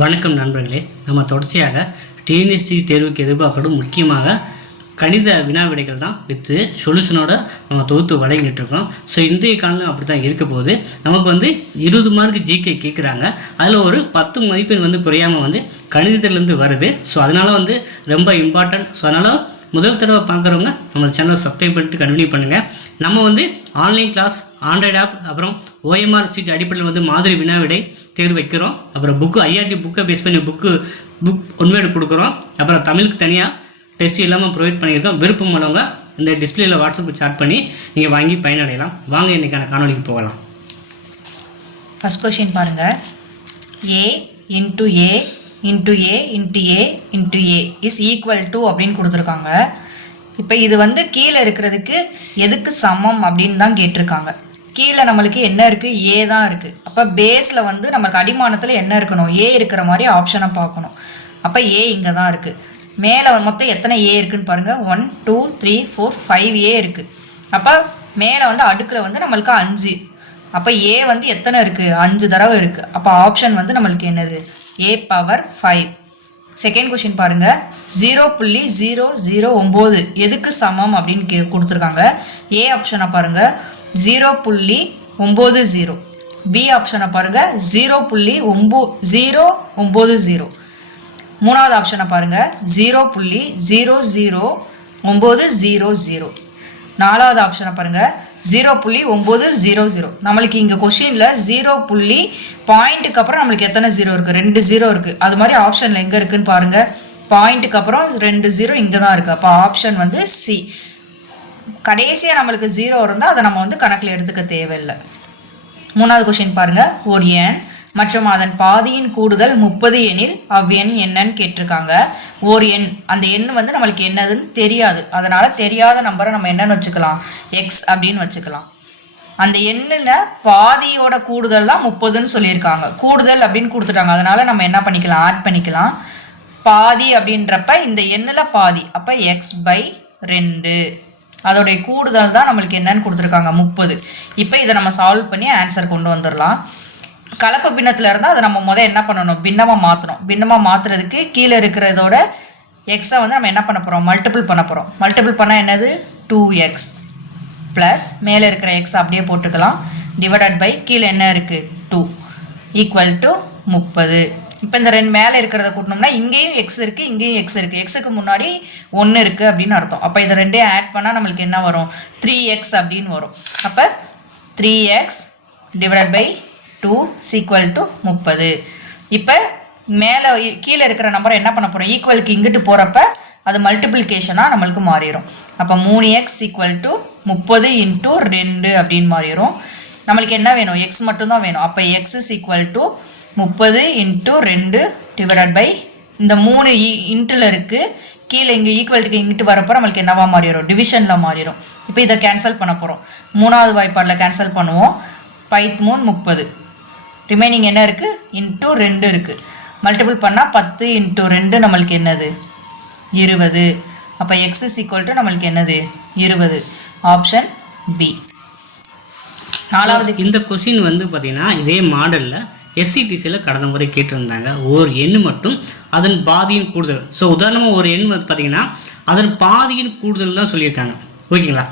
வணக்கம் நண்பர்களே. நம்ம தொடர்ச்சியாக டிஎன்எஸ்சி தேர்வுக்கு எதிர்பார்க்கப்படும் முக்கியமாக கணித வினா விடைகள் தான் வித்து சொல்யூஷனோட நம்ம தொகுத்து வழங்கிட்டு இருக்கோம். ஸோ இன்றைய காலம் அப்படி தான் இருக்க போது நமக்கு வந்து இருபது மார்க் ஜிகே கேட்குறாங்க அதில் ஒரு பத்து மதிப்பெண் வந்து குறையாமல் வந்து கணிதத்திலேருந்து வருது. ஸோ அதனால் வந்து ரொம்ப இம்பார்ட்டன்ட் ஸோ அதனால் முதல் தடவை பார்க்குறவங்க நம்ம சேனலை சப்ஸ்கிரைப் பண்ணிட்டு கண்டினியூ பண்ணுங்கள் நம்ம வந்து ஆன்லைன் கிளாஸ் ஆண்ட்ராய்டு ஆப் அப்புறம் ஓஎம்ஆர் சீட் அடிப்படையில் வந்து மாதிரி வினாவிடை தேர்வு வைக்கிறோம். அப்புறம் புக்கு ஐஆர்டி புக்கை பேஸ் பண்ணி புக்கு புக் ஒன்வேடு கொடுக்குறோம். அப்புறம் தமிழுக்கு தனியாக டெஸ்ட் இல்லாமல் ப்ரொவைட் பண்ணியிருக்கோம். விருப்பம் உள்ளவங்க இந்த டிஸ்பிளேயில் வாட்ஸ்அப்பில் சாட் பண்ணி நீங்கள் வாங்கி பயனடையலாம். வாங்க இன்றைக்கான காணொலிக்கு போகலாம். ஃபஸ்ட் கொஷின் பாருங்கள் A into A into A into A into A is equal to அப்படின்னு கொடுத்துருக்காங்க. இப்போ இது வந்து கீழே இருக்கிறதுக்கு எதுக்கு சமம் அப்படின்னு தான் கேட்டிருக்காங்க. கீழே நம்மளுக்கு என்ன இருக்குது ஏ தான் இருக்குது அப்போ பேஸில் வந்து நம்மளுக்கு அடிமானத்தில் என்ன இருக்கணும்? ஏ இருக்கிற மாதிரி ஆப்ஷனை பார்க்கணும். அப்போ ஏ இங்கே தான் இருக்குது மேலே மொத்தம் எத்தனை ஏ இருக்குதுன்னு பாருங்கள் one two three four five A இருக்குது அப்போ மேலே வந்து அடுக்கில் வந்து நம்மளுக்கு அஞ்சு. அப்போ ஏ வந்து எத்தனை இருக்குது அஞ்சு தடவை இருக்குது அப்போ ஆப்ஷன் வந்து நம்மளுக்கு என்னது? A power five second question பாருங்க. ஜீரோ புள்ளி ஜீரோ ஜீரோ ஒம்பது. எதுக்கு சமம் அப்படின்னு கே கொடுத்துருக்காங்க. ஏ ஆப்ஷனை பாருங்க. ஜீரோ புள்ளி ஒம்பது ஜீரோ பி ஆப்ஷனை பாருங்க. ஜீரோ புள்ளி ஒம்போ ஜீரோ ஒம்பது ஜீரோ மூணாவது ஆப்ஷனை பாருங்க. ஜீரோ புள்ளி ஜீரோ ஜீரோ ஒம்பது ஜீரோ ஜீரோ நாலாவது ஆப்ஷனை பாருங்க. ஜீரோ புள்ளி ஒம்பது ஜீரோ ஜீரோ நம்மளுக்கு இங்கே கொஷினில் ஜீரோ புள்ளி பாயிண்ட்டுக்கு அப்புறம் நம்மளுக்கு எத்தனை ஜீரோ இருக்குது ரெண்டு ஜீரோ இருக்குது அது மாதிரி ஆப்ஷனில் எங்கே இருக்குன்னு பாருங்க. பாயிண்ட்டுக்கு அப்புறம் ரெண்டு ஜீரோ இங்கே தான் இருக்குது அப்போ ஆப்ஷன் வந்து சி கடைசியாக நம்மளுக்கு ஜீரோ இருந்தால் அதை நம்ம வந்து கணக்கில் எடுத்துக்க தேவையில்லை. மூணாவது கொஷின் பாருங்கள் ஒரு எண். மற்றும் அதன் பாதியின் கூடுதல் முப்பது எண்ணில் அவ்வெண் என்னன்னு கேட்டிருக்காங்க. ஒரு எண். அந்த எண் வந்து நம்மளுக்கு என்னதுன்னு தெரியாது. அதனால தெரியாத நம்பரை நம்ம என்னன்னு வச்சுக்கலாம். எக்ஸ் அப்படின்னு வச்சுக்கலாம். அந்த எண்ணில் பாதியோட கூடுதல் தான் முப்பதுன்னு சொல்லியிருக்காங்க. கூடுதல் அப்படின்னு கொடுத்துட்டாங்க. அதனால நம்ம என்ன பண்ணிக்கலாம்? ஆட் பண்ணிக்கலாம். பாதி அப்படின்றப்ப இந்த எண்ணில் பாதி. அப்போ எக்ஸ் பை ரெண்டு. அதோடைய கூடுதல் தான் நம்மளுக்கு என்னன்னு கொடுத்துருக்காங்க? முப்பது. இப்போ இதை நம்ம சால்வ் பண்ணி ஆன்சர் கொண்டு வந்துடலாம். கலப்பு பின்னத்தில் இருந்தால் அதை நம்ம முதல் என்ன பண்ணணும்? பின்னமாக மாற்றணும் பின்னமாக மாற்றுறதுக்கு கீழே இருக்கிறதோட எக்ஸை வந்து நம்ம என்ன பண்ண போகிறோம் மல்டிபிள் பண்ண போகிறோம் மல்டிபிள் பண்ணால் என்னது? டூ எக்ஸ் ப்ளஸ் மேலே இருக்கிற எக்ஸ் அப்படியே போட்டுக்கலாம். டிவைடட் பை கீழே என்ன இருக்குது டூ ஈக்குவல் டு முப்பது. இப்போ இந்த ரெண்டு மேலே இருக்கிறத கூட்டினோம்னா இங்கேயும் எக்ஸ் இருக்குது இங்கேயும் எக்ஸ் இருக்குது எக்ஸுக்கு முன்னாடி ஒன்று இருக்குது அப்படின்னு அர்த்தம். அப்போ இதை ரெண்டையும் ஆட் பண்ணால் நம்மளுக்கு என்ன வரும்? த்ரீ எக்ஸ் அப்படின்னு வரும். அப்போ three X divided by two equal to முப்பது. இப்போ மேலே கீழே இருக்கிற நம்பரை என்ன பண்ண போகிறோம் ஈக்குவலுக்கு இங்கிட்டு போகிறப்ப அது மல்டிப்ளிகேஷனாக நம்மளுக்கு மாறிடும் அப்போ மூணு எக்ஸ் ஈக்குவல் டு முப்பது இன்ட்டு ரெண்டு அப்படின்னு மாறிடும் நம்மளுக்கு என்ன வேணும்? எக்ஸ் மட்டும்தான் வேணும். அப்போ எக்ஸ் இஸ் ஈக்குவல் டு முப்பது இன்ட்டு ரெண்டு டிவைடட் பை இந்த மூணு e இன்ட்டில் இருக்குது கீழே இங்கே ஈக்குவல்ட்டுக்கு இங்கிட்டு வரப்போ நம்மளுக்கு என்னவா மாறிடும் டிவிஷனில் மாறிடும் இப்போ இதை கேன்சல் பண்ண போகிறோம் மூணாவது வாய்ப்பாடில் கேன்சல் பண்ணுவோம். பைத் மூணு முப்பது. ரிமைனிங் என்ன இருக்குது இன்ட்டு ரெண்டு இருக்குது மல்டிபிள் பண்ணால் பத்து இன்ட்டு ரெண்டு நம்மளுக்கு என்னது? இருபது. அப்போ எக்ஸ் இஸ் ஈக்குவல் டு நம்மளுக்கு என்னது? இருபது. ஆப்ஷன் பி நாலாவது இந்த கொஷின் வந்து பார்த்தீங்கன்னா இதே மாடலில் எஸ்சிடிசியில் கடந்த முறை கேட்டிருந்தாங்க. ஒரு எண் மட்டும் அதன் பாதியின் கூடுதல். ஸோ உதாரணமாக ஒரு எண் வந்து பார்த்தீங்கன்னா அதன் பாதியின் கூடுதல் தான் சொல்லியிருக்காங்க. ஓகேங்களா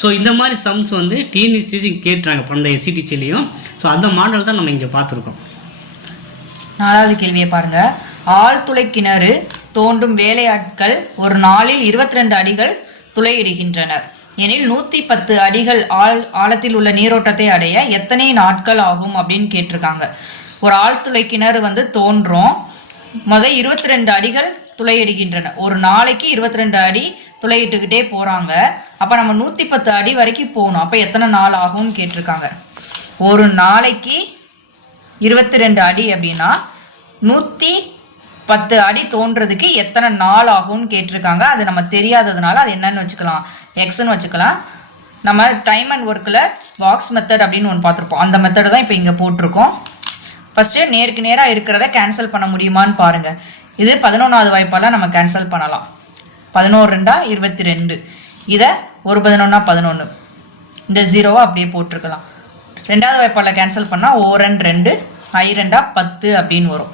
ஸோ இந்த மாதிரி சம்ஸ் வந்து டிஎன்இசிசி கேட்டுறாங்க பிறந்த எஸ்சிடிசிலையும் ஸோ அந்த மாடல் தான் நம்ம இங்கே பார்த்துருக்கோம். நாலாவது கேள்வியை பாருங்க. ஆழ்துளை கிணறு தோண்டும் வேலையாட்கள் ஒரு நாளில் இருபத்தி ரெண்டு அடிகள் துளையிடுகின்றனர் எனில் நூற்றி பத்து அடிகள் ஆழ் ஆழத்தில் உள்ள நீரோட்டத்தை அடைய எத்தனை நாட்கள் ஆகும் அப்படின்னு கேட்டிருக்காங்க. ஒரு ஆழ்துளை கிணறு வந்து தோன்றும். முதல் இருபத்தி ரெண்டு அடிகள் துளையிடுகின்றன. ஒரு நாளைக்கு இருபத்தி ரெண்டு அடி துளையிட்டுக்கிட்டே போகிறாங்க அப்போ நம்ம நூற்றி பத்து அடி வரைக்கும் போகணும். அப்போ எத்தனை நாள் ஆகும்னு கேட்டிருக்காங்க. ஒரு நாளைக்கு இருபத்தி ரெண்டு அடி அப்படின்னா நூற்றி பத்து அடி தோன்றதுக்கு எத்தனை நாள் ஆகும்னு கேட்டிருக்காங்க. அது நம்ம தெரியாததுனால அது என்னன்னு வச்சுக்கலாம். எக்ஸ்ன்னு வச்சுக்கலாம். நம்ம டைம் அண்ட் ஒர்க்கில் பாக்ஸ் மெத்தட் அப்படின்னு ஒன்று பார்த்துருப்போம். அந்த மெத்தடு தான் இப்போ இங்கே போட்டிருக்கோம். ஃபஸ்ட்டு நேருக்கு நேராக இருக்கிறத கேன்சல் பண்ண முடியுமான்னு பாருங்கள் இது பதினொன்றாவது வாய்ப்பால் நம்ம கேன்சல் பண்ணலாம். பதினோரு ரெண்டா இருபத்தி ரெண்டு. இதை ஒரு பதினொன்னா பதினொன்று இந்த ஜீரோவை அப்படியே போட்டிருக்கலாம். ரெண்டாவது வாய்ப்பால் கேன்சல் பண்ணால் ஓ ரெண்டு ரெண்டு ஐ ரெண்டா பத்து அப்படின்னு வரும்.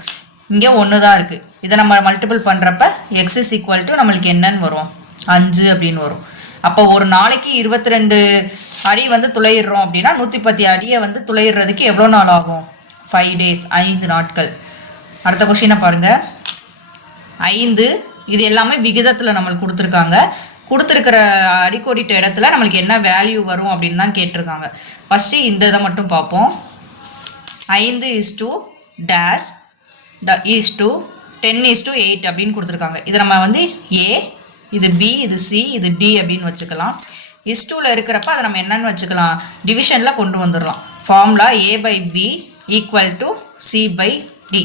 இங்கே ஒன்று தான் இருக்குது இதை நம்ம மல்டிபிள் பண்ணுறப்ப எக்ஸ் இஸ் ஈக்குவல் டு நம்மளுக்கு என்னன்னு வரும்? அஞ்சு அப்படின்னு வரும். அப்போ ஒரு நாளைக்கு இருபத்தி ரெண்டு அடி வந்து துளையிடுறோம் அப்படின்னா நூற்றி பத்து அடியை வந்து துளையிடுறதுக்கு எவ்வளோ நாள் ஆகும்? ஃபைவ் டேஸ் ஐந்து நாட்கள். அடுத்த கொஷினை பாருங்கள் ஐந்து. இது எல்லாமே விகிதத்தில் நம்மளுக்கு கொடுத்துருக்காங்க. கொடுத்துருக்கிற அடிக்கோடிட்ட இடத்துல நம்மளுக்கு என்ன வேல்யூ வரும் அப்படின்னு தான் கேட்டிருக்காங்க. ஃபஸ்ட்டு இந்த இதை மட்டும் பார்ப்போம். ஐந்து இஸ் டூ டேஷ் ட is two ten is two eight அப்படின்னு கொடுத்துருக்காங்க. இதை நம்ம வந்து ஏ இது பி இது சி இது டி அப்படின்னு வச்சுக்கலாம். இஸ் டூவில் இருக்கிறப்ப அதை நம்ம என்னென்னு வச்சுக்கலாம். டிவிஷனில் கொண்டு வந்துடலாம். Formula A by B equal to C by D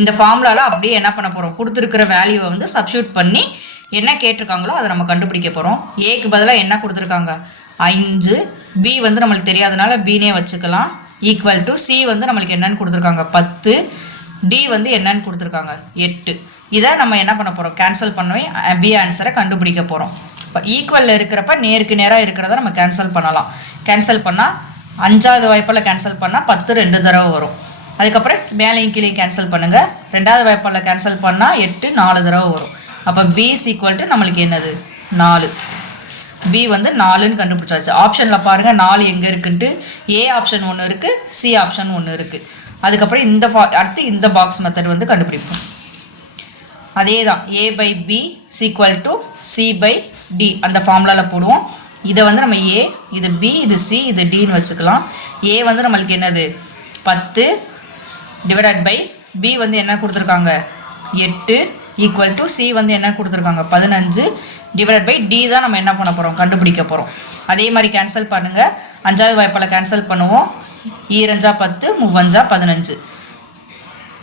இந்த ஃபார்முலாவில் அப்படியே என்ன பண்ண போகிறோம் கொடுத்துருக்கிற வேல்யூவை வந்து சப்ஸ்டியூட் பண்ணி என்ன கேட்டிருக்காங்களோ அதை நம்ம கண்டுபிடிக்க போகிறோம் ஏக்கு பதிலாக என்ன கொடுத்துருக்காங்க? அஞ்சு பி வந்து நம்மளுக்கு தெரியாதனால பீனே வச்சுக்கலாம். ஈக்குவல் டு சி வந்து நம்மளுக்கு என்னன்னு கொடுத்துருக்காங்க? பத்து. டி வந்து என்னன்னு கொடுத்துருக்காங்க? எட்டு. இதை நம்ம என்ன பண்ண போகிறோம் கேன்சல் பண்ணவே பி ஆன்சரை கண்டுபிடிக்க போகிறோம் இப்போ ஈக்குவலில் இருக்கிறப்ப நேருக்கு நேராக இருக்கிறத நம்ம கேன்சல் பண்ணலாம். கேன்சல் பண்ணால் அஞ்சாவது வாய்ப்பில் கேன்சல் பண்ணால் பத்து ரெண்டு தடவை வரும். அதுக்கப்புறம் மேலேயும் கீழேயும் கேன்சல் பண்ணுங்கள் ரெண்டாவது வாய்ப்பால் கேன்சல் பண்ணால் எட்டு நாலு தடவை வரும். அப்போ பி ஈக்குவல் டு நம்மளுக்கு என்னது? நாலு. பி வந்து நாலுன்னு கண்டுபிடிச்சாச்சு. ஆப்ஷனில் பாருங்கள் நாலு எங்கே இருக்குன்ட்டு. ஏ ஆப்ஷன் ஒன்று இருக்குது சி ஆப்ஷன் ஒன்று இருக்குது அதுக்கப்புறம் இந்த ஃபா அடுத்து இந்த பாக்ஸ் மெத்தட் வந்து கண்டுபிடிப்போம். அதே தான் A by B equal to C by D அந்த ஃபார்முலாவில் போடுவோம். இதை வந்து நம்ம ஏ இது பி இது சி இது டின்னு வச்சுக்கலாம். ஏ வந்து நம்மளுக்கு என்னது? பத்து டிவைடட் பை பி வந்து என்ன கொடுத்துருக்காங்க? எட்டு ஈக்குவல் டு சி வந்து என்ன கொடுத்துருக்காங்க? பதினஞ்சு. டிவைடட் பை டி தான் நம்ம என்ன பண்ண போகிறோம் கண்டுபிடிக்க போகிறோம் அதே மாதிரி கேன்சல் பண்ணுங்கள் அஞ்சாவது வாய்ப்பால் கேன்சல் பண்ணுவோம். ஈரஞ்சா பத்து மூவஞ்சா பதினஞ்சு.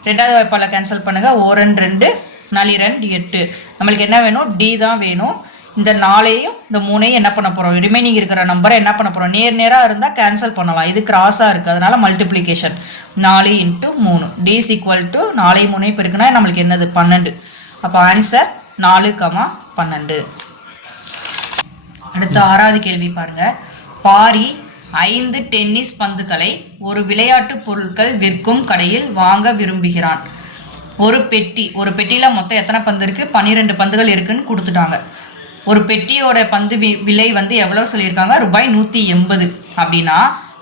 ரெண்டாவது வாய்ப்பால் கேன்சல் பண்ணுங்கள் ஓரன் ரெண்டு நாலு ரெண்டு எட்டு. நம்மளுக்கு என்ன வேணும்? டி தான் வேணும். இந்த நாளையும் இந்த மூணையும் என்ன பண்ண போகிறோம் ரிமைனிங் இருக்கிற நம்பரை என்ன பண்ண போகிறோம் நேர் நேராக இருந்தால் கேன்சல் பண்ணலாம். இது கிராஸாக இருக்குது அதனால் மல்டிப்ளிகேஷன் நாலு இன்ட்டு மூணு. டிஸ் ஈக்குவல் டு நாலு மூணையும் இருக்குன்னா நம்மளுக்கு என்னது? பன்னெண்டு. அப்போ ஆன்சர் நாலு கமா பன்னெண்டு. அடுத்த ஆறாவது கேள்வி பாருங்க. பாரி ஐந்து டென்னிஸ் பந்துகளை ஒரு விளையாட்டு பொருட்கள் விற்கும் கடையில் வாங்க விரும்புகிறான். ஒரு பெட்டி. ஒரு பெட்டியில் மொத்தம் எத்தனை பந்து இருக்குது பன்னிரெண்டு பந்துகள் இருக்குன்னு கொடுத்துட்டாங்க. ஒரு பெட்டியோட பந்து வி விலை வந்து எவ்வளோ சொல்லியிருக்காங்க? ரூபாய் நூற்றி எண்பது. அப்படின்னா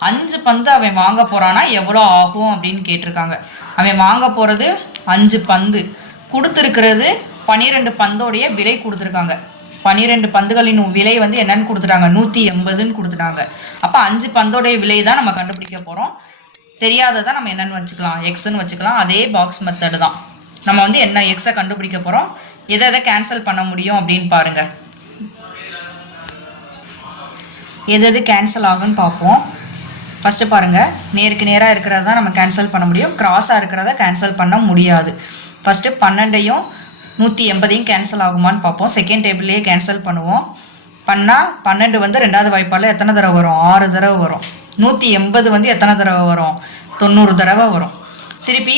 அஞ்சு பந்து அவன் வாங்க போகிறான்னா எவ்வளோ ஆகும் அப்படின்னு கேட்டிருக்காங்க. அவன் வாங்க போகிறது அஞ்சு பந்து. கொடுத்துருக்கிறது பன்னிரெண்டு பந்தோடைய விலை கொடுத்துருக்காங்க. பன்னிரெண்டு பந்துகளின் விலை வந்து என்னன்னு கொடுத்துட்டாங்க? நூற்றி எண்பதுன்னு கொடுத்துட்டாங்க. அப்போ அஞ்சு பந்தோடைய விலை தான் நம்ம கண்டுபிடிக்க போகிறோம் தெரியாததை நம்ம என்னென்னு வச்சுக்கலாம்? எக்ஸ்ன்னு வச்சுக்கலாம். அதே பாக்ஸ் மெத்தடு தான். நம்ம வந்து என்ன எக்ஸை கண்டுபிடிக்க போகிறோம் எதை எதை கேன்சல் பண்ண முடியும் அப்படின்னு பாருங்கள் எது எது கேன்சல் ஆகும்னு பார்ப்போம். ஃபஸ்ட்டு பாருங்கள் நேருக்கு நேராக இருக்கிறத தான் நம்ம கேன்சல் பண்ண முடியும். கிராஸாக இருக்கிறத கேன்சல் பண்ண முடியாது. ஃபஸ்ட்டு பன்னெண்டையும் நூற்றி எண்பதையும் கேன்சல் ஆகுமான்னு பார்ப்போம். செகண்ட் டேபிள்லேயே கேன்சல் பண்ணுவோம். பண்ணால் பன்னெண்டு வந்து ரெண்டாவது வாய்ப்பால் எத்தனை தடவை வரும்? ஆறு தடவை வரும். நூற்றி எண்பது வந்து எத்தனை தடவை வரும்? தொண்ணூறு தடவை வரும். திருப்பி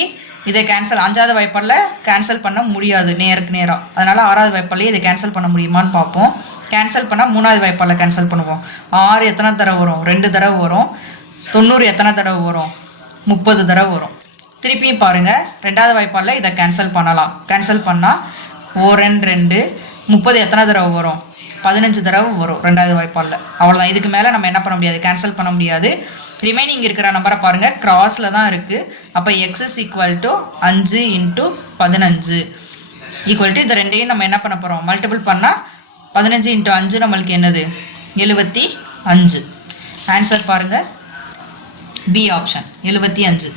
இதை கேன்சல் அஞ்சாவது வாய்ப்பால் கேன்சல் பண்ண முடியாது நேருக்கு நேராக அதனால் ஆறாவது வாய்ப்பாலே இதை கேன்சல் பண்ண முடியுமான்னு பார்ப்போம். கேன்சல் பண்ணால் மூணாவது வாய்ப்பால் கேன்சல் பண்ணுவோம். ஆறு எத்தனை தடவை வரும்? ரெண்டு தடவை வரும். தொண்ணூறு எத்தனை தடவை வரும்? முப்பது தடவை வரும். திருப்பியும் பாருங்கள் ரெண்டாவது வாய்ப்பாடில் இதை கேன்சல் பண்ணலாம். கேன்சல் பண்ணால் ஓரன் ரெண்டு முப்பது எத்தனை தடவை வரும்? பதினஞ்சு தடவை வரும் ரெண்டாவது வாய்ப்பாலில் அவ்வளோதான் இதுக்கு மேலே நம்ம என்ன பண்ண முடியாது? கேன்சல் பண்ண முடியாது. ரிமைனிங் இருக்கிற நம்பரை பாருங்கள் கிராஸில் தான் இருக்குது அப்போ எக்ஸ் இஸ் ஈக்குவல் டு அஞ்சு இன்ட்டு பதினஞ்சு. ஈக்குவல் டு இது ரெண்டையும் நம்ம என்ன பண்ண போகிறோம் மல்டிபிள் பண்ணால் பதினஞ்சு இன்ட்டு அஞ்சு நம்மளுக்கு என்னது? எழுபத்தி அஞ்சு. ஆன்சர் பாருங்கள் பி ஆப்ஷன் எழுபத்தி அஞ்சு.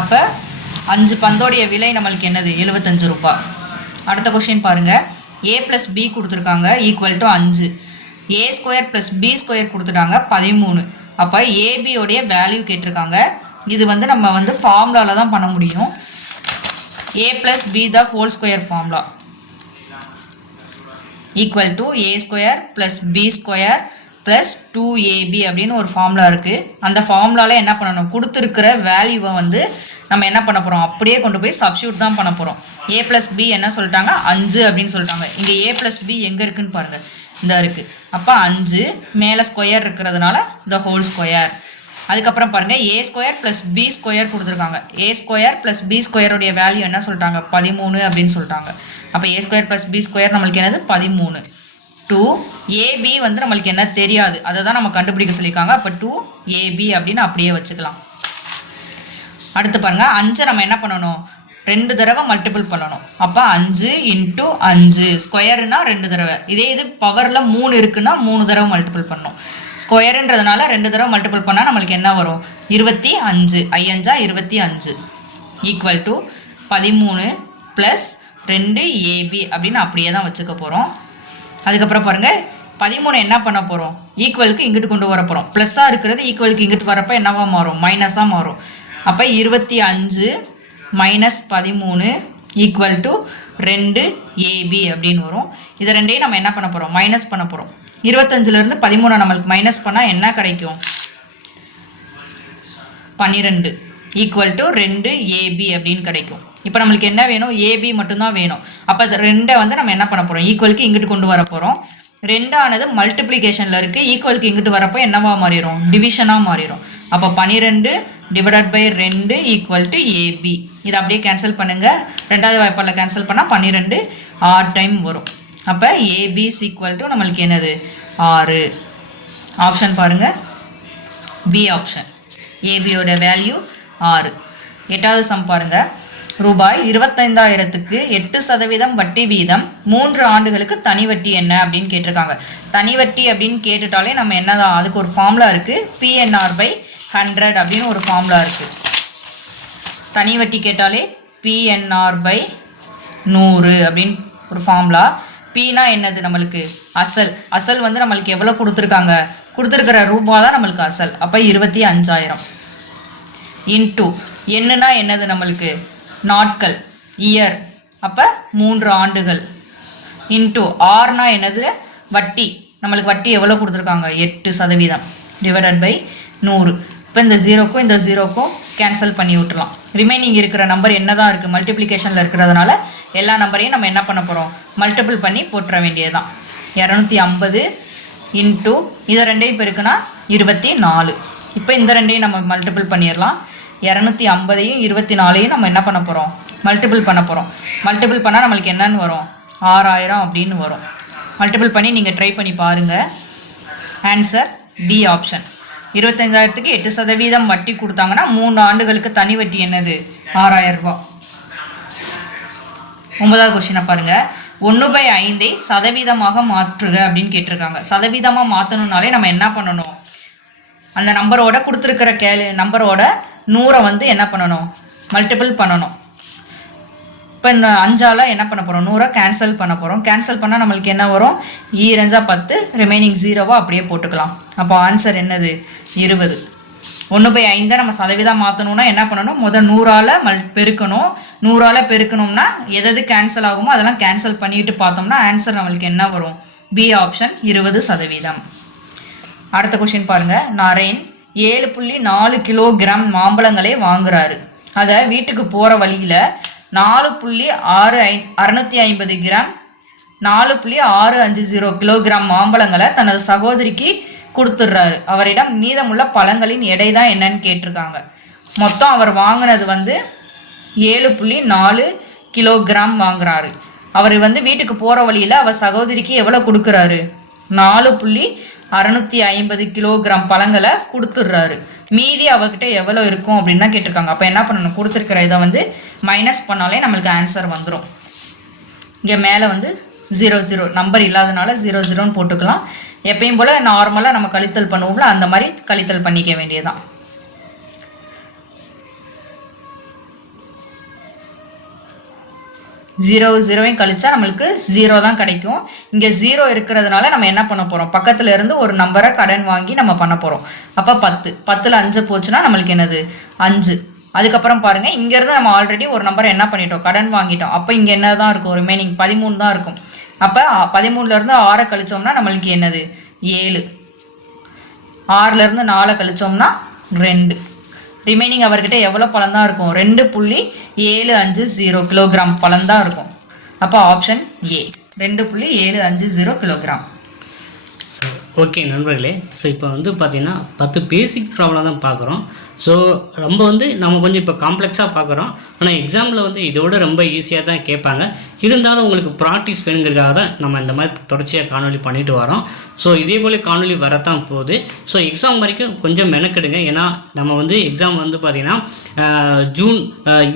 அப்போ அஞ்சு பந்தோடைய விலை நம்மளுக்கு என்னது? எழுபத்தஞ்சு ரூபாய் அடுத்த கொஷின் பாருங்கள் ஏ ப்ளஸ் பி கொடுத்துருக்காங்க ஈக்குவல் டு அஞ்சு. A square plus B square கொடுத்துட்டாங்க பதிமூணு. அப்போ ஏபியோடைய வேல்யூ கேட்டிருக்காங்க. இது வந்து நம்ம வந்து ஃபார்முலாவில் தான் பண்ண முடியும். A plus B the whole square formula equal to A square plus B square plus two AB அப்படின்னு ஒரு ஃபார்முலா இருக்குது அந்த ஃபார்முலாவில் என்ன பண்ணணும்? கொடுத்துருக்கிற வேல்யூவை வந்து நம்ம என்ன பண்ண போகிறோம் அப்படியே கொண்டு போய் சப்ஸ்டியூட் தான் பண்ண போகிறோம் ஏ ப்ளஸ் பி என்ன சொல்லிட்டாங்க? அஞ்சு அப்படின்னு சொல்லிட்டாங்க. இங்கே ஏ ப்ளஸ் பி எங்கே இருக்குன்னு பாருங்கள் இந்த இருக்குது அப்போ அஞ்சு மேலே ஸ்கொயர் இருக்கிறதுனால த ஹோல் ஸ்கொயர் அதுக்கப்புறம் பாருங்கள் A square plus B square கொடுத்துருக்காங்க. ஏ ஸ்கொயர் ப்ளஸ் பி ஸ்கொயருடைய வேல்யூ என்ன சொல்லிட்டாங்க? பதிமூணு அப்படின்னு சொல்லிட்டாங்க. அப்போ A square plus B square நம்மளுக்கு என்னது? பதிமூணு. டூ ஏபி வந்து நம்மளுக்கு என்ன தெரியாது. அதை தான் நம்ம கண்டுபிடிக்க சொல்லியிருக்காங்க. அப்போ டூ ஏபி அப்படின்னு அப்படியே வச்சுக்கலாம். அடுத்து பாருங்கள் அஞ்சை நம்ம என்ன பண்ணணும்? ரெண்டு தடவை மல்டிபிள் பண்ணணும். அப்போ அஞ்சு இன்ட்டு அஞ்சு. ஸ்கொயருனா ரெண்டு தடவை. இதே இது பவரில் மூணு இருக்குன்னா மூணு தடவை மல்டிபிள் பண்ணணும். ஸ்கொயருன்றதுனால ரெண்டு தடவை மல்டிபிள் பண்ணால் நம்மளுக்கு என்ன வரும்? இருபத்தி அஞ்சு. ஐயஞ்சா இருபத்தி அஞ்சு. ஈக்குவல் டு பதிமூணு ப்ளஸ் ரெண்டு ஏபி அப்படின்னு அப்படியே தான் வச்சுக்க போகிறோம் அதுக்கப்புறம் பாருங்கள் பதிமூணு என்ன பண்ண போகிறோம் ஈக்குவலுக்கு இங்கிட்டு கொண்டு வர போகிறோம் ப்ளஸ்ஸாக இருக்கிறது ஈக்குவலுக்கு இங்கிட்டு வரப்போ என்னவாக மாறும்? மைனஸாக மாறும். அப்போ இருபத்தி அஞ்சு மைனஸ் பதிமூணு ஈக்குவல் டு ரெண்டு ஏபி அப்படின்னு வரும். இதை ரெண்டையும் நம்ம என்ன பண்ண போகிறோம் மைனஸ் பண்ண போகிறோம் இருபத்தஞ்சிலேருந்து பதிமூணை நம்மளுக்கு மைனஸ் பண்ணால் என்ன கிடைக்கும்? பன்னிரெண்டு ஈக்குவல் டு ரெண்டு ஏபி அப்படின்னு கிடைக்கும். இப்போ நம்மளுக்கு என்ன வேணும்? ஏபி மட்டும்தான் வேணும். அப்போ ரெண்டை வந்து நம்ம என்ன பண்ண போகிறோம் ஈக்குவலுக்கு இங்கிட்டு கொண்டு வர போகிறோம் ரெண்டானது மல்டிப்ளிகேஷனில் இருக்குது ஈக்குவலுக்கு இங்கிட்டு வரப்போ என்னவா மாறிடும்? டிவிஷனாக மாறிடும். அப்போ பன்னிரெண்டு டிவைடட் பை ரெண்டு ஈக்குவல் டு ஏபி இதை அப்படியே கேன்சல் பண்ணுங்கள் ரெண்டாவது வாய்ப்பால் கேன்சல் பண்ணால் பன்னிரெண்டு ஆறு டைம் வரும். அப்போ ஏபி ஈக்குவல் டு நம்மளுக்கு என்னது? ஆறு. ஆப்ஷன் பாருங்கள் பி ஆப்ஷன் ஏபியோட வேல்யூ ஆறு. எட்டாவது சம் பாருங்கள் ரூபாய் இருபத்தைந்தாயிரத்துக்கு எட்டு சதவீதம் வட்டி வீதம் மூன்று ஆண்டுகளுக்கு தனி வட்டி என்ன அப்படின்னு கேட்டிருக்காங்க. தனி வட்டி அப்படின்னு கேட்டுட்டாலே நம்ம என்னதான் அதுக்கு ஒரு ஃபார்முலா இருக்குது பிஎன்ஆர் பை ஹண்ட்ரட் அப்படின்னு ஒரு ஃபார்முலா இருக்குது தனி வட்டி கேட்டாலே பிஎன்ஆர் பை நூறு அப்படின்னு ஒரு ஃபார்முலா பீனா என்னது நம்மளுக்கு? அசல். அசல் வந்து நம்மளுக்கு எவ்வளோ கொடுத்துருக்காங்க? கொடுத்துருக்கிற ரூபா தான் நம்மளுக்கு அசல். அப்போ இருபத்தி அஞ்சாயிரம். இன்டூ என்னன்னா என்னது நம்மளுக்கு? நாட்கள். இயர். அப்போ மூன்று ஆண்டுகள். இன்டூ ஆர்னா என்னது? வட்டி. நம்மளுக்கு வட்டி எவ்வளோ கொடுத்துருக்காங்க? எட்டு சதவீதம். டிவைடட் பை நூறு. இப்போ இந்த ஜீரோக்கும் இந்த ஜீரோக்கும் கேன்சல் பண்ணி விட்டுலாம் ரிமைனிங் இருக்கிற நம்பர் என்ன தான் இருக்குது மல்டிப்ளிகேஷனில் இருக்கிறதுனால எல்லா நம்பரையும் நம்ம என்ன பண்ண போகிறோம் மல்டிபிள் பண்ணி போட்டுற வேண்டியதுதான். இரநூத்தி ஐம்பது இன்ட்டு இதை ரெண்டையும் இருக்குன்னா இருபத்தி நாலு. இப்போ இந்த ரெண்டையும் நம்ம மல்டிபிள் பண்ணிடலாம். இரநூத்தி ஐம்பதையும் இருபத்தி நாலையும் நம்ம என்ன பண்ண போகிறோம் மல்டிபிள் பண்ண போகிறோம் மல்டிபிள் பண்ணால் நம்மளுக்கு என்னன்னு வரும்? ஆறாயிரம் அப்படின்னு வரும். மல்டிபிள் பண்ணி நீங்கள் ட்ரை பண்ணி பாருங்கள் ஆன்சர் டி ஆப்ஷன் இருபத்தஞ்சாயிரத்துக்கு எட்டு சதவீதம் வட்டி கொடுத்தாங்கன்னா மூணு ஆண்டுகளுக்கு தனி வட்டி என்னது? ஆறாயிரம் ரூபா ஒன்பதாவது கொஸ்டினை பாருங்கள் ஒன்று பை ஐந்தை சதவீதமாக மாற்றுக அப்படின்னு கேட்டிருக்காங்க. சதவீதமாக மாற்றணுன்னாலே நம்ம என்ன பண்ணணும்? அந்த நம்பரோட கொடுத்துருக்கிற கேள் நம்பரோட நூறை வந்து என்ன பண்ணணும்? மல்டிபிள் பண்ணணும். இப்போ இந்த அஞ்சால் என்ன பண்ண போகிறோம் நூறை கேன்சல் பண்ண போகிறோம் கேன்சல் பண்ணால் நம்மளுக்கு என்ன வரும்? E ஈரஞ்சா பத்து ரிமைனிங் ஜீரோவாக அப்படியே போட்டுக்கலாம். அப்போ ஆன்சர் என்னது? இருபது. ஒன்று பை ஐந்தை நம்ம சதவீதம் மாற்றணும்னா என்ன பண்ணணும்? முதல் நூறால் மல் பெருக்கணும். நூறால் பெருக்கணும்னா எது எது கேன்சல் ஆகுமோ அதெல்லாம் கேன்சல் பண்ணிட்டு பார்த்தோம்னா ஆன்சர் நம்மளுக்கு என்ன வரும்? பி ஆப்ஷன் இருபது சதவீதம். அடுத்த கொஷின் பாருங்கள் நரேன் ஏழு புள்ளி நாலு கிலோகிராம் மாம்பழங்களே வாங்குறாரு. அதை வீட்டுக்கு போகிற வழியில் நாலு புள்ளி ஆறு ஐ அறுநூத்தி ஐம்பது கிராம் நாலு புள்ளி ஆறு அஞ்சு ஜீரோ கிலோகிராம் மாம்பழங்களை தனது சகோதரிக்கு கொடுத்துட்றாரு. அவரிடம் மீதமுள்ள பழங்களின் எடை தான் என்னன்னு கேட்டிருக்காங்க. மொத்தம் அவர் வாங்கினது வந்து ஏழு புள்ளி நாலு கிலோகிராம் வாங்குறாரு. அவர் வந்து வீட்டுக்கு போகிற வழியில் அவர் சகோதரிக்கு எவ்வளோ கொடுக்குறாரு? நாலு புள்ளி அறநூற்றி ஐம்பது கிலோகிராம் பழங்களை கொடுத்துட்றாரு. மீதி அவகிட்ட எவ்வளோ இருக்கும் அப்படின்னு தான் கேட்டிருக்காங்க. அப்போ என்ன பண்ணணும்? கொடுத்துருக்கிற இதை வந்து மைனஸ் பண்ணாலே நம்மளுக்கு ஆன்சர் வந்துடும் இங்கே மேலே வந்து ஜீரோ ஜீரோ நம்பர் இல்லாதனால ஜீரோ ஜீரோன்னு போட்டுக்கலாம். எப்பயும் போல் நார்மலாக நம்ம கழித்தல் பண்ணுவோம்ல அந்த மாதிரி கழித்தல் பண்ணிக்க வேண்டியதுதான். ஜீரோ ஜீரோவையும் கழிச்சா நம்மளுக்கு ஜீரோ தான் கிடைக்கும். இங்கே ஜீரோ இருக்கிறதுனால நம்ம என்ன பண்ண போகிறோம் பக்கத்துல இருந்து ஒரு நம்பரை கடன் வாங்கி நம்ம பண்ண போகிறோம் அப்போ பத்து. பத்தில் அஞ்சு போச்சுன்னா நம்மளுக்கு என்னது? அஞ்சு. அதுக்கப்புறம் பாருங்க இங்கேருந்து நம்ம ஆல்ரெடி ஒரு நம்பரை என்ன பண்ணிட்டோம்? கடன் வாங்கிட்டோம். அப்போ இங்கே என்ன தான் இருக்கும்? ரிமைனிங் பதிமூணு தான் இருக்கும். அப்போ பதிமூணுலேருந்து ஆறை கழிச்சோம்னா நம்மளுக்கு என்னது? ஏழு. ஆறுலேருந்து நாலை கழிச்சோம்னா ரெண்டு. ரிமைனிங் அவர்கிட்ட எவ்வளோ பழம் தான் இருக்கும்? ரெண்டு புள்ளி ஏழு அஞ்சு ஜீரோ கிலோகிராம் பழம் தான் இருக்கும். அப்போ ஆப்ஷன் ஏ ரெண்டு புள்ளி ஏழு அஞ்சு ஜீரோ கிலோகிராம் ஓகே நண்பர்களே. ஸோ இப்போ வந்து பார்த்திங்கன்னா பத்து பேசிக் ப்ராப்ளம் தான் பார்க்குறோம் ஸோ ரொம்ப வந்து நம்ம கொஞ்சம் இப்போ காம்ப்ளெக்ஸாக பார்க்குறோம் ஆனால் எக்ஸாமில் வந்து இதோட ரொம்ப ஈஸியாக தான் கேட்பாங்க. இருந்தாலும் உங்களுக்கு ப்ராக்டிஸ் வேணுங்கிறதுக்காக தான் நம்ம இந்த மாதிரி தொடர்ச்சியாக காணொலி பண்ணிட்டு வரோம். ஸோ இதே போல் காணொலி வரத்தான் போகுது. ஸோ எக்ஸாம் வரைக்கும் கொஞ்சம் மெனக்கெடுங்க. ஏன்னா நம்ம வந்து எக்ஸாம் வந்து பார்த்திங்கன்னா ஜூன்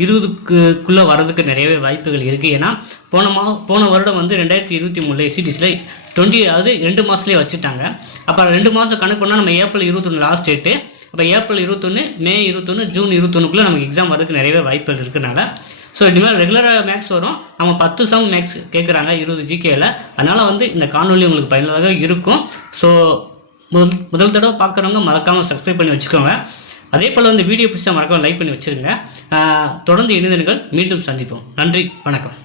இருபதுக்குள்ளே வரதுக்கு நிறையவே வாய்ப்புகள் இருக்குது ஏன்னா போன மா போன வருடம் வந்து ரெண்டாயிரத்தி இருபத்தி மூணில் எஸ்சிடிஸில் டுவெண்ட்டி அதாவது ரெண்டு மாதத்துலேயே வச்சுட்டாங்க. அப்போ ரெண்டு மாதம் கணக்கு பண்ணால் நம்ம ஏப்ரல் இருபத்தொன்று லாஸ்ட் டேட்டு அப்போ ஏப்ரல் இருபத்தொன்று மே இருபத்தொன்று ஜூன் இருபத்தொன்றுக்குள்ளே நமக்கு எக்ஸாம் வரதுக்கு நிறையவே வாய்ப்புகள் இருக்கனால. ஸோ இனிமேல் ரெகுலராக மேக்ஸ் வரும். நம்ம பத்து சம் மேக்ஸ் கேட்குறாங்க இருபது ஜிகேயில் அதனால் வந்து இந்த காணொலி உங்களுக்கு பயனுள்ளதாக இருக்கும். ஸோ முதல் முதல் தடவை பார்க்குறவங்க மறக்காமல் சப்ஸ்கிரைப் பண்ணி வச்சுக்கோங்க. அதே போல் வந்து வீடியோ பிடிச்சா மறக்காமல் லைக் பண்ணி வச்சுருங்க. தொடர்ந்து இணைந்தர்கள் மீண்டும் சந்திப்போம். நன்றி வணக்கம்.